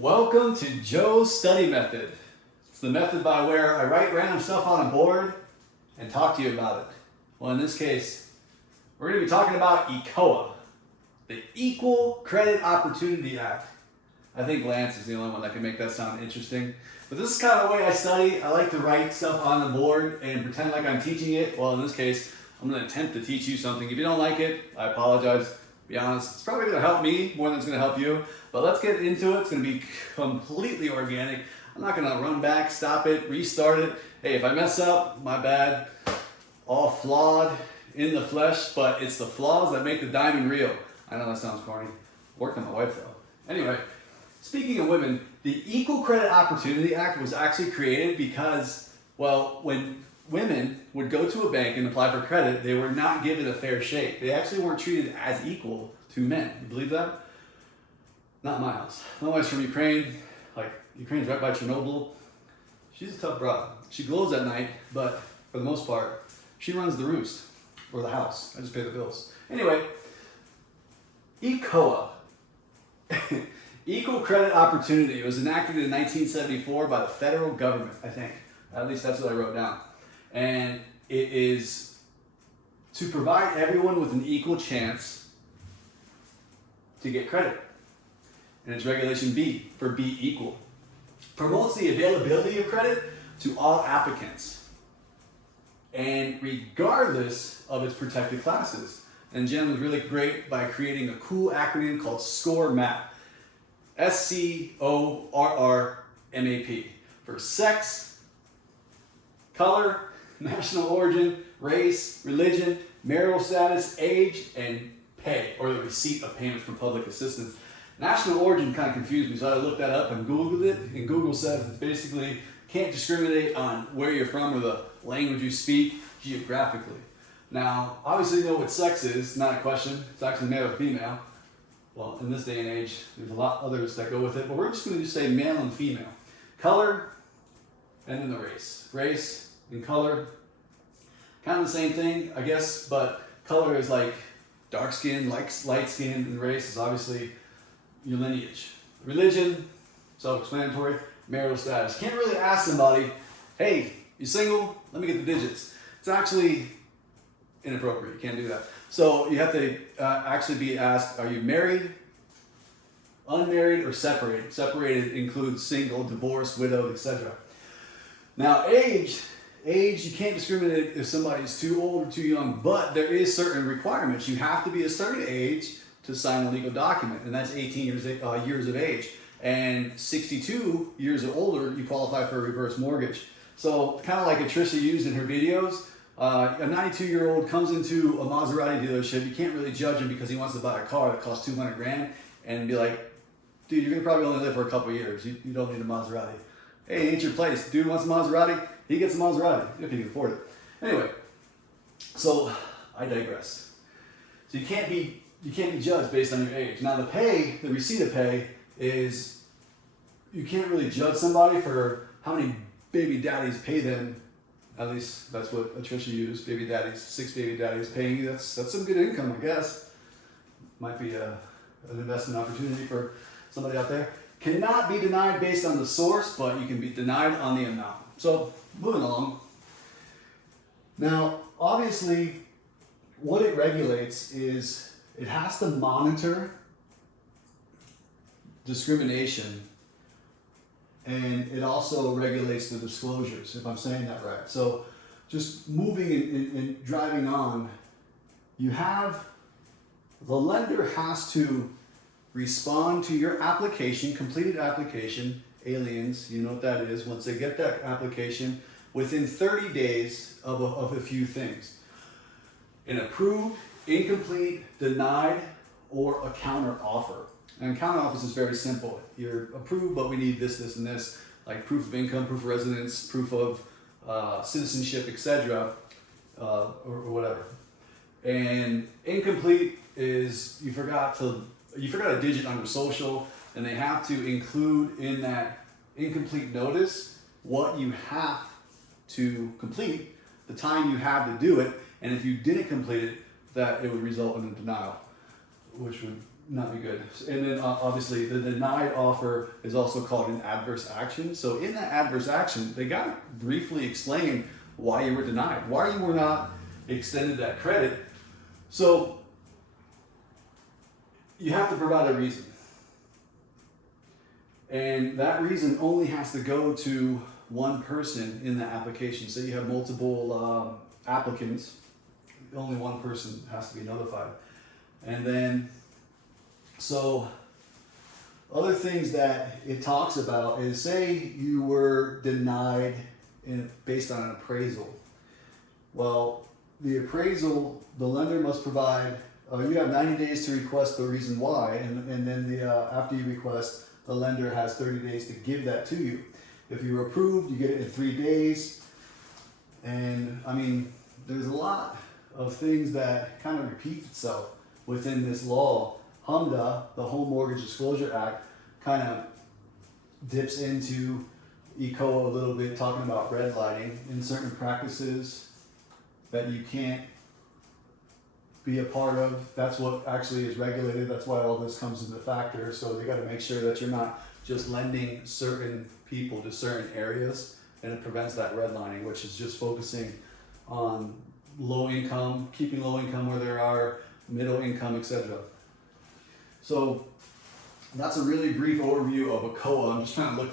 Welcome to Joe's study method. It's the method by where I write random stuff on a board and talk to you about it. Well, in this case, we're going to be talking about ECOA, the Equal Credit Opportunity Act. I think Lance is the only one that can make that sound interesting. But this is kind of the way I study. I like to write stuff on the board and pretend like I'm teaching it. Well, in this case, I'm going to attempt to teach you something. If you don't like it, I apologize. Be honest, it's probably going to help me more than it's going to help you. But let's get into it. It's going to be completely organic. I'm not going to run back, stop it, restart it. Hey, if I mess up, my bad. All flawed in the flesh, but it's the flaws that make the diamond real. I know that sounds corny. Worked on my wife though. Anyway, speaking of women, the Equal Credit Opportunity Act was actually created because, well, when women would go to a bank and apply for credit, they were not given a fair shake. They actually weren't treated as equal to men. You believe that? Not my house. My wife's from Ukraine. Like, Ukraine's right by Chernobyl. She's a tough broad. She glows at night, but for the most part, she runs the roost, or the house. I just pay the bills. Anyway, ECOA, Equal Credit Opportunity, was enacted in 1974 by the federal government, I think. At least that's what I wrote down. And it is to provide everyone with an equal chance to get credit. And it's Regulation B for Be Equal. Promotes the availability of credit to all applicants, and regardless of its protected classes. And Jen was really great by creating a cool acronym called SCORE MAP. SCORRMAP. For sex, color, national origin, race, religion, marital status, age, and pay, or the receipt of payments from public assistance. National origin kind of confused me, so I looked that up and Googled it, and Google says it's basically can't discriminate on where you're from or the language you speak geographically. Now, obviously you know what sex is, not a question. It's actually male or female. Well, in this day and age, there's a lot others that go with it, but we're just going to say male and female. Color, and then the race. Race and color, kind of the same thing, I guess, but color is like dark skin, like light skin, and race is obviously your lineage. Religion, self-explanatory. Marital status. Can't really ask somebody, hey, you single? Let me get the digits. It's actually inappropriate. You can't do that. So you have to actually be asked, are you married, unmarried, or separated? Separated includes single, divorced, widowed, etc. Now age, you can't discriminate if somebody's too old or too young, but there is certain requirements. You have to be a certain age to sign a legal document, and that's 18 years of age. And 62 years or older, you qualify for a reverse mortgage. So kind of like Tricia used in her videos, a 92-year-old comes into a Maserati dealership. You can't really judge him because he wants to buy a car that costs 200 grand and be like, dude, you're gonna probably only live for a couple of years. You don't need a Maserati. Hey, it ain't your place. Dude wants a Maserati, he gets a Maserati if he can afford it. Anyway, so I digress. So you can't be judged based on your age. Now the pay, the receipt of pay, is you can't really judge somebody for how many baby daddies pay them. At least that's what Tricia used. Baby daddies, 6 baby daddies paying you. That's some good income, I guess. Might be an investment opportunity for somebody out there. Cannot be denied based on the source, but you can be denied on the amount. So moving along. Now, obviously, what it regulates is it has to monitor discrimination, and it also regulates the disclosures, if I'm saying that right. So just moving and driving on, you have the lender has to respond to your application, completed application, aliens, you know what that is, once they get that application, within 30 days of a few things. An approved, incomplete, denied, or a counter offer. And counter offer is very simple. You're approved, but we need this, this, and this, like proof of income, proof of residence, proof of citizenship, etc., or whatever. And incomplete is you forgot a digit on your social, and they have to include in that incomplete notice what you have to complete, the time you have to do it, and if you didn't complete it, that it would result in a denial, which would not be good. And then obviously the denied offer is also called an adverse action. So in that adverse action, they got to briefly explain why you were denied, why you were not extended that credit. So you have to provide a reason. And that reason only has to go to one person in the application. So you have multiple applicants, only one person has to be notified. And then, so other things that it talks about is, say you were denied based on an appraisal. Well, the appraisal, the lender must provide, you have 90 days to request the reason why, and then after you request, the lender has 30 days to give that to you. If you're approved, you get it in 3 days. And I mean, there's a lot of things that kind of repeats itself within this law. HMDA, the Home Mortgage Disclosure Act, kind of dips into ECOA a little bit, talking about redlining in certain practices that you can't be a part of. That's what actually is regulated. That's why all this comes into factor. So you got to make sure that you're not just lending certain people to certain areas, and it prevents that redlining, which is just focusing on low income, keeping low income where there are, middle income, etc. So that's a really brief overview of a COA. I'm just trying to look